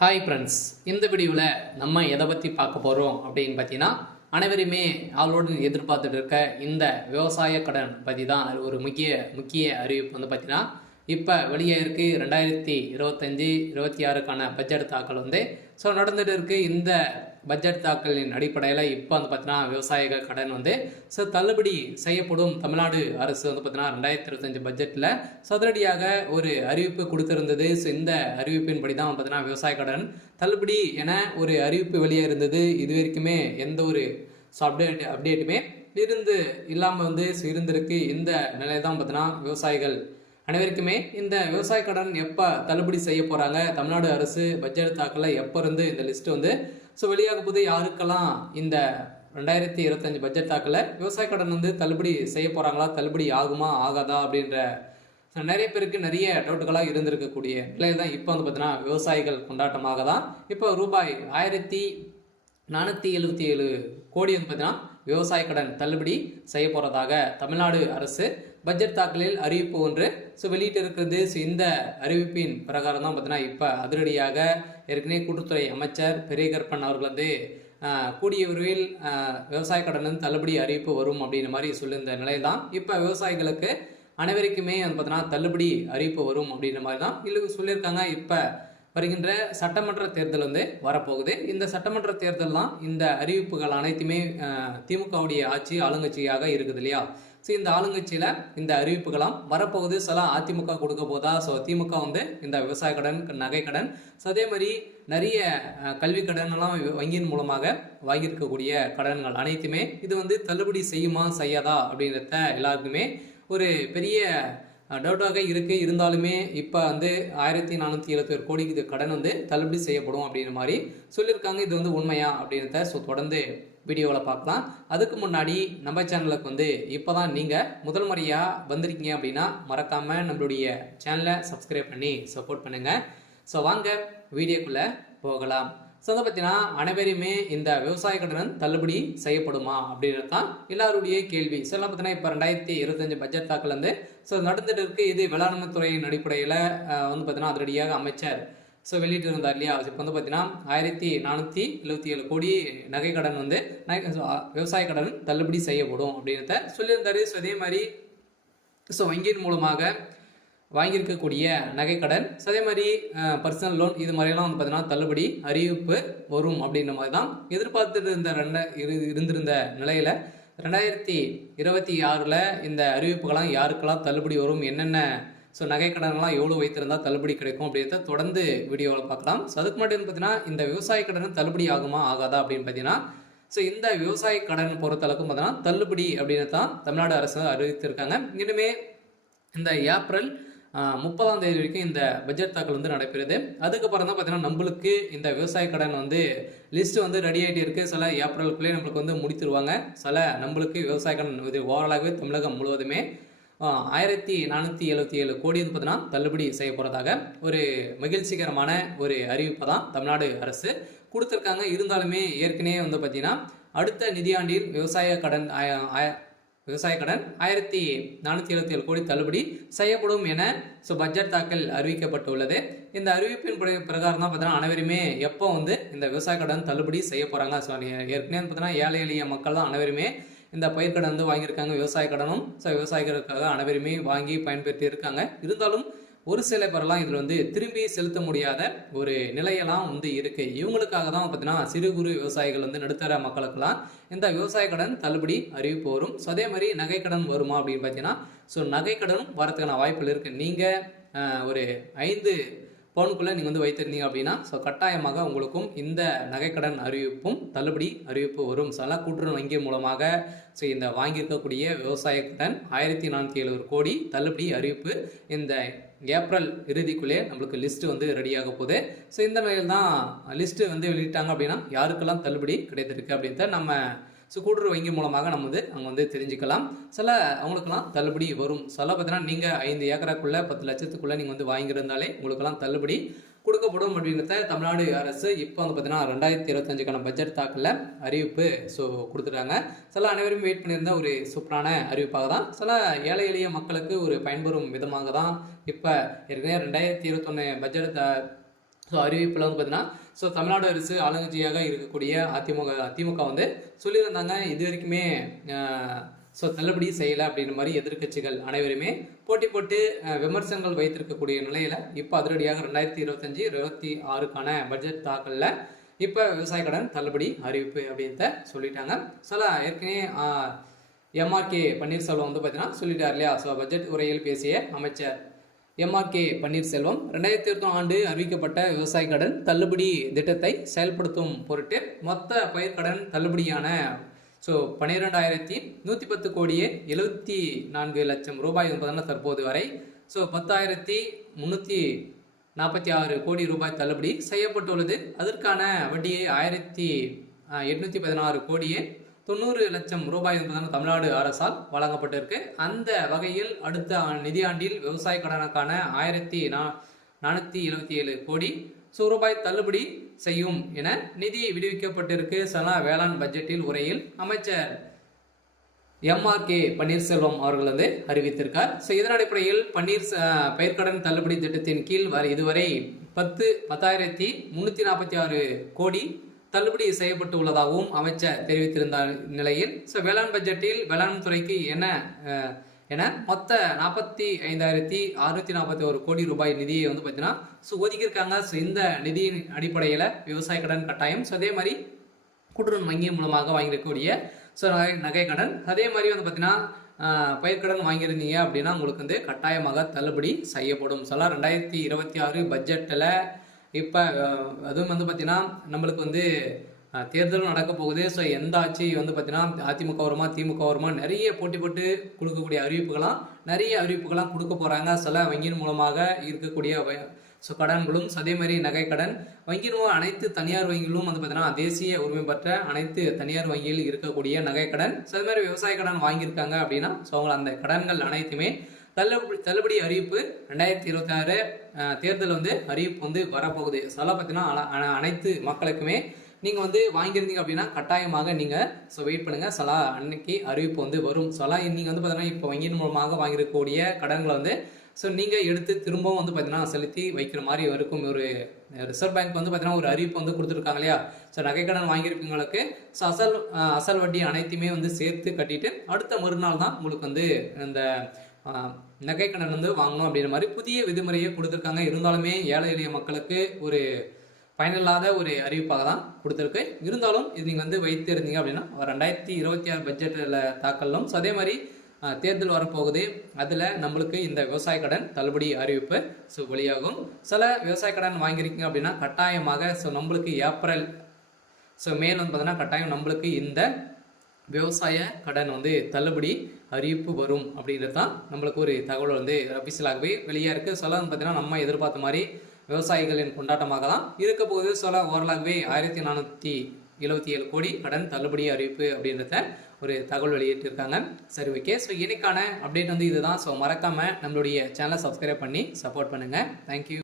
Hi friends, இந்த வீடியோவில் நம்ம எதை பற்றி பார்க்க போகிறோம் அப்படின்னு பார்த்தீங்கன்னா, அனைவருமே ஆளோடு எதிர்பார்த்துட்டு இருக்க இந்த விவசாய கடன் பற்றி தான் ஒரு முக்கிய அறிவிப்பு வந்து பார்த்தீங்கன்னா, இப்போ வெளியே இருக்குது 2025-26க்கான பட்ஜெட் தாக்கல் நடந்துட்டு இருக்குது. இந்த பட்ஜெட் தாக்கலின் அடிப்படையில் இப்போ வந்து பார்த்தீங்கன்னா விவசாயிக கடன் தள்ளுபடி செய்யப்படும். தமிழ்நாடு அரசு பார்த்தீங்கன்னா 2025 பட்ஜெட்டில் சதுரடியாக ஒரு அறிவிப்பு கொடுத்திருந்தது. இந்த அறிவிப்பின்படி தான் பார்த்தீங்கன்னா விவசாய கடன் தள்ளுபடி என ஒரு அறிவிப்பு வெளியே இருந்தது. இது வரைக்குமே எந்த ஒரு அப்டேட்டுமே இல்லாமல் இருந்திருக்கு. இந்த நிலையை தான் பார்த்தீங்கன்னா விவசாயிகள் அனைவருக்குமே இந்த விவசாய கடன் எப்போ தள்ளுபடி செய்ய போகிறாங்க, தமிழ்நாடு அரசு பட்ஜெட் தாக்கல எப்போ இருந்து இந்த லிஸ்ட் வெளியாக போது, யாருக்கெல்லாம் இந்த 2025 பட்ஜெட் தாக்கல விவசாய கடன் தள்ளுபடி செய்ய போகிறாங்களா, தள்ளுபடி ஆகுமா ஆகாதா அப்படின்ற நிறைய பேருக்கு நிறைய டவுட்டுகளாக இருந்திருக்கக்கூடிய நிலையில் தான் இப்போ பார்த்தீங்கன்னா விவசாயிகள் கொண்டாட்டமாக தான் இப்போ ரூபாய் 1477 கோடி பார்த்தீங்கன்னா விவசாய கடன் தள்ளுபடி செய்ய போகிறதாக தமிழ்நாடு அரசு பட்ஜெட் தாக்கலில் அறிவிப்பு ஒன்று வெளியிட்டு இருக்கிறது. இந்த அறிவிப்பின் பிரகாரம் தான் பார்த்தீங்கன்னா இப்போ அதிரடியாக ஏற்கனவே கூட்டுத்துறை அமைச்சர் பெரியகற்பன் அவர்கள் கூடிய விரைவில் விவசாய கடன் தள்ளுபடி அறிவிப்பு வரும் அப்படின்ற மாதிரி சொல்லியிருந்த நிலை தான் இப்போ விவசாயிகளுக்கு அனைவருக்குமே பார்த்தீங்கன்னா தள்ளுபடி அறிவிப்பு வரும் அப்படின்ற மாதிரி தான் இல்லை சொல்லியிருக்காங்க. இப்போ வருகின்ற சட்டமன்ற தேர்தல் வரப்போகுது. இந்த சட்டமன்ற தேர்தல் தான் இந்த அறிவிப்புகள் அனைத்துமே திமுகவுடைய ஆட்சி ஆளுங்கட்சியாக இருக்குது இல்லையா. இந்த ஆளுங்கட்சியில் இந்த அறிவிப்புகளாம் வரப்போகுது. சில அதிமுக கொடுக்க போதா, திமுக இந்த விவசாய கடன், நகை கடன், அதே மாதிரி நிறைய கல்வி கடன் எல்லாம் வங்கியின் மூலமாக வாங்கியிருக்கக்கூடிய கடன்கள் அனைத்துமே இது தள்ளுபடி செய்யுமா செய்யாதா அப்படின்றத எல்லாருக்குமே ஒரு பெரிய டவுட்டாக இருக்குது. இருந்தாலுமே இப்போ 1477 கோடிக்கு கடன் தள்ளுபடி செய்யப்படும் அப்படின்ற மாதிரி சொல்லியிருக்காங்க. இது உண்மையா அப்படின்றத தொடர்ந்து வீடியோவில் பார்க்கலாம். அதுக்கு முன்னாடி நம்ம சேனலுக்கு இப்போ தான் நீங்கள் முதல் முறையாக வந்திருக்கீங்க அப்படின்னா மறக்காமல் நம்மளுடைய சேனலை சப்ஸ்கிரைப் பண்ணி சப்போர்ட் பண்ணுங்கள். வாங்க வீடியோக்குள்ளே போகலாம். பார்த்தீங்கன்னா அனைவருமே இந்த விவசாய கடன் தள்ளுபடி செய்யப்படுமா அப்படின்றது தான் எல்லாருடைய கேள்வி. பார்த்தீங்கன்னா இப்போ 2025 பட்ஜெட் தாக்கல் நடந்துட்டு இருக்கு. இது வேளாண்மை துறையின் அடிப்படையில் பார்த்தீங்கன்னா அதிரடியாக அமைச்சர் வெளியிட்டு இருந்தார் இல்லையா. இப்போ பார்த்தீங்கன்னா 1477 கோடி நகை கடன் விவசாய கடன் தள்ளுபடி செய்யப்படும் அப்படின்றத சொல்லியிருந்தாரு. அதே மாதிரி வங்கியின் மூலமாக வாங்கியிருக்கக்கூடிய நகைக்கடன், அதே மாதிரி பர்சனல் லோன், இது மாதிரியெல்லாம் பார்த்தீங்கன்னா தள்ளுபடி அறிவிப்பு வரும் அப்படின்ற மாதிரி தான் எதிர்பார்த்துட்டு இருந்திருந்த நிலையில் 2026 இந்த அறிவிப்புகள்லாம் யாருக்கெல்லாம் தள்ளுபடி வரும், என்னென்ன நகைக்கடன்லாம் எவ்வளோ வைத்திருந்தால் தள்ளுபடி கிடைக்கும் அப்படின்றத தொடர்ந்து வீடியோவில் பார்க்கலாம். அதுக்கு மட்டும் பார்த்தீங்கன்னா இந்த விவசாய கடன் தள்ளுபடி ஆகுமா ஆகாதா அப்படின்னு பார்த்தீங்கன்னா இந்த விவசாய கடன் பொறுத்தளவுக்கும் பார்த்தீங்கன்னா தள்ளுபடி அப்படின்னு தான் தமிழ்நாடு அரசு அறிவித்திருக்காங்க. இனிமே இந்த ஏப்ரல் 30ஆம் தேதி வரைக்கும் இந்த பட்ஜெட் தாக்கல் நடைபெறுது. அதுக்கப்புறம் தான் பார்த்தீங்கன்னா நம்மளுக்கு இந்த விவசாய கடன் லிஸ்ட் ரெடி ஆகிட்டு இருக்கு. சில ஏப்ரலுக்குள்ளே நம்மளுக்கு முடித்துருவாங்க. சில நம்மளுக்கு விவசாய கடன் ஓவராலாகவே தமிழகம் முழுவதுமே 1477 கோடி பார்த்தீங்கன்னா தள்ளுபடி செய்ய போகிறதாக ஒரு மகிழ்ச்சிகரமான ஒரு அறிவிப்பை தான் தமிழ்நாடு அரசு கொடுத்துருக்காங்க. இருந்தாலுமே ஏற்கனவே பார்த்தீங்கன்னா அடுத்த நிதியாண்டில் விவசாய கடன் 1477 கோடி தள்ளுபடி செய்யப்படும் என பட்ஜெட் தாக்கல் அறிவிக்கப்பட்டுள்ளது. இந்த அறிவிப்பின் பிரகாரம் தான் பார்த்தீங்கன்னா அனைவருமே எப்போ இந்த விவசாய கடன் தள்ளுபடி செய்ய போகிறாங்க. ஏற்கனவே பார்த்தீங்கன்னா ஏழை எளிய மக்கள் தான் அனைவருமே இந்த பயிர்க்கடன் வாங்கியிருக்காங்க. விவசாய கடனும் விவசாயிகளுக்காக அனைவருமே வாங்கி பயன்பெற்று இருக்காங்க. இருந்தாலும் ஒரு சில பேரெல்லாம் இதில் திரும்பி செலுத்த முடியாத ஒரு நிலையெல்லாம் இருக்கு. இவங்களுக்காக தான் பார்த்தீங்கன்னா சிறு குறு விவசாயிகள் நடுத்தர மக்களுக்கெல்லாம் இந்த விவசாய கடன் தள்ளுபடி அறிவிப்பு வரும். அதே மாதிரி நகை கடன் வருமா அப்படின்னு பார்த்தீங்கன்னா நகை கடனும் வரதுக்கான வாய்ப்புகள் இருக்கு. நீங்கள் ஒரு 5 பவுனுக்குள்ளே நீங்கள் வைத்திருந்தீங்க அப்படின்னா கட்டாயமாக உங்களுக்கும் இந்த நகைக்கடன் அறிவிப்பும் தள்ளுபடி அறிவிப்பு வரும். கூட்டுறவு வங்கி மூலமாக இந்த வாங்கியிருக்கக்கூடிய விவசாய கடன் 1477 கோடி தள்ளுபடி அறிவிப்பு இந்த ஏப்ரல் இறுதிக்குள்ளே நம்மளுக்கு லிஸ்ட்டு ரெடியாக போகுது. இந்த நிலையில் தான் லிஸ்ட்டு வெளியிட்டாங்க அப்படின்னா யாருக்கெல்லாம் தள்ளுபடி கிடைத்திருக்கு அப்படின்றத நம்ம கூட்டுறவு வங்கி மூலமாக நம்ம அங்கே தெரிஞ்சுக்கலாம். சில அவங்களுக்கெல்லாம் தள்ளுபடி வரும். பார்த்தீங்கன்னா நீங்கள் 5 ஏக்கராக்குள்ளே 10 லட்சத்துக்குள்ளே நீங்கள் வாங்கியிருந்தாலே உங்களுக்கெல்லாம் தள்ளுபடி கொடுக்கப்படும் அப்படின்றத தமிழ்நாடு அரசு இப்போ பார்த்தீங்கன்னா 2025க்கான பட்ஜெட் தாக்கல அறிவிப்பு கொடுத்துட்டாங்க. அனைவரும் வெயிட் பண்ணியிருந்த ஒரு சூப்பரான அறிவிப்பாக தான் ஏழை எளிய மக்களுக்கு ஒரு பயன்பெறும் விதமாக தான் இப்போ ஏற்கனவே 2021 பட்ஜெட் ஸோ அறிவிப்பில் வந்து பார்த்தீங்கன்னா ஸோ தமிழ்நாடு அரசு ஆளுங்கட்சியாக இருக்கக்கூடிய திமுக வந்து சொல்லியிருந்தாங்க இது வரைக்குமே ஸோ தள்ளுபடி செய்யலை அப்படின்ற மாதிரி எதிர்க்கட்சிகள் அனைவருமே போட்டி போட்டு விமர்சனங்கள் வைத்திருக்கக்கூடிய நிலையில் இப்போ அதிரடியாக 2025-26க்கான பட்ஜெட் தாக்கலில் இப்போ விவசாய கடன் தள்ளுபடி அறிவிப்பு அப்படின்றத சொல்லிட்டாங்க. சில ஏற்கனவே எம்ஆர்கே பன்னீர்செல்வம் வந்து பார்த்தீங்கன்னா சொல்லிட்டார் இல்லையா. ஸோ பட்ஜெட் உரையில் பேசிய அமைச்சர் எம்ஆர்கே பன்னீர்செல்வம் 2021 ஆண்டு அறிவிக்கப்பட்ட விவசாய கடன் தள்ளுபடி திட்டத்தை செயல்படுத்தும் பொருட்டு மொத்த பயிர்க்கடன் தள்ளுபடியான ஸோ 12,110 கோடியே 74 லட்சம் ரூபாய் என்பதனால் தற்போது வரை ஸோ 10,346 கோடி ரூபாய் தள்ளுபடி செய்யப்பட்டுள்ளது. அதற்கான வட்டியை 1,816 கோடியே 90 லட்சம் ரூபாய் என்பதான தமிழ்நாடு அரசால் வழங்கப்பட்டிருக்கு. அந்த வகையில் அடுத்த நிதியாண்டில் விவசாய கடனுக்கான 1,477 கோடி ரூபாய் தள்ளுபடி செய்யும் என நிதி விடுவிக்கப்பட்டிருக்கு. வேளாண் பட்ஜெட்டில் உரையில் அமைச்சர் எம்ஆர்கே பன்னீர்செல்வம் அவர்கள் வந்து அறிவித்திருக்கார். ஸோ இதன் அடிப்படையில் பயிர்க்கடன் தள்ளுபடி திட்டத்தின் கீழ் இதுவரை 10,346 கோடி தள்ளுபடி செய்யப்பட்டு உள்ளதாகவும் அமைச்சர் தெரிவித்திருந்த நிலையில் வேளாண் பட்ஜெட்டில் வேளாண் துறைக்கு என மொத்த 45,641 கோடி ரூபாய் நிதியை வந்து பார்த்தீங்கன்னா ஒதுக்கியிருக்காங்க. இந்த நிதியின் அடிப்படையில் விவசாய கடன் கட்டாயம் அதே மாதிரி கூட்டுறவு வங்கி மூலமாக வாங்கியிருக்கக்கூடிய நகை கடன் அதே மாதிரி வந்து பார்த்தீங்கன்னா பயிர்க்கடன் வாங்கியிருந்தீங்க அப்படின்னா உங்களுக்கு வந்து கட்டாயமாக தள்ளுபடி செய்யப்படும். 2026 பட்ஜெட்டில் இப்போ அதுவும் வந்து பார்த்தீங்கன்னா நம்மளுக்கு வந்து தேர்தலும் நடக்க போகுது. ஸோ எந்த ஆட்சி வந்து பார்த்தீங்கன்னா அதிமுக வருமா திமுக வருமா நிறைய போட்டி போட்டு கொடுக்கக்கூடிய நிறைய அறிவிப்புகளாம் கொடுக்க போகிறாங்க. வங்கியின் மூலமாக இருக்கக்கூடிய கடன்களும் அதே மாதிரி நகை கடன் வங்கியின் அனைத்து தனியார் வங்கிகளும் வந்து பார்த்தீங்கன்னா தேசிய உரிமை பெற்ற அனைத்து தனியார் வங்கியில் இருக்கக்கூடிய நகை கடன் அதே மாதிரி விவசாய கடன் வாங்கியிருக்காங்க அப்படின்னா அவங்க அந்த கடன்கள் அனைத்துமே தள்ளுபடி அறிவிப்பு 2026 தேர்தல் வந்து அறிவிப்பு வந்து வரப்போகுது. பார்த்தீங்கன்னா அனைத்து மக்களுக்குமே நீங்கள் வந்து வாங்கியிருந்தீங்க அப்படின்னா கட்டாயமாக நீங்கள் வெயிட் பண்ணுங்கள். அன்னைக்கு அறிவிப்பு வந்து வரும். நீங்கள் வந்து பார்த்தீங்கன்னா இப்போ வங்கியின் மூலமாக வாங்கியிருக்கக்கூடிய கடன்களை வந்து நீங்கள் எடுத்து திரும்பவும் வந்து பார்த்தீங்கன்னா செலுத்தி வைக்கிற மாதிரி இருக்கும். ஒரு ரிசர்வ் பேங்க் வந்து பார்த்தீங்கன்னா ஒரு அறிவிப்பு வந்து கொடுத்துருக்காங்க இல்லையா. நகை கடன் வாங்கியிருக்கவங்களுக்கு அசல் வட்டி அனைத்துமே வந்து சேர்த்து கட்டிட்டு அடுத்த மறுநாள் தான் உங்களுக்கு வந்து இந்த நகை கடன் வந்து வாங்கணும் அப்படின்ற மாதிரி புதிய விதிமுறையை கொடுத்துருக்காங்க. இருந்தாலுமே ஏழை எளிய மக்களுக்கு ஒரு பயனில்லாத ஒரு அறிவிப்பாக தான் கொடுத்துருக்கு. இருந்தாலும் இது நீங்கள் வந்து வைத்து இருந்தீங்க அப்படின்னா 2026 பட்ஜெட்டில் தாக்கலும் அதே மாதிரி தேர்தல் வரப்போகுது. அதில் நம்மளுக்கு இந்த விவசாய கடன் தள்ளுபடி அறிவிப்பு வெளியாகும். விவசாய கடன் வாங்கியிருக்கீங்க அப்படின்னா கட்டாயமாக நம்மளுக்கு ஏப்ரல் மேல் வந்து பார்த்தீங்கன்னா கட்டாயம் நம்மளுக்கு இந்த விவசாய கடன் வந்து தள்ளுபடி அறிவிப்பு வரும் அப்படின்றது தான் நம்மளுக்கு ஒரு தகவல் வந்து அபிஷியலாகவே வெளியாக இருக்குது. வந்து பார்த்தீங்கன்னா நம்ம எதிர்பார்த்த மாதிரி விவசாயிகளின் கொண்டாட்டமாக தான் இருக்க போகுது. ஓரளவுவே 1,477 கோடி கடன் தள்ளுபடி அறிவிப்பு அப்படின்றத ஒரு தகவல் வெளியிட்டிருக்காங்க. சரி, ஓகே. இன்னைக்கான அப்டேட் வந்து இதுதான். மறக்காமல் நம்மளுடைய சேனலை சப்ஸ்கிரைப் பண்ணி சப்போர்ட் பண்ணுங்கள். தேங்க்யூ.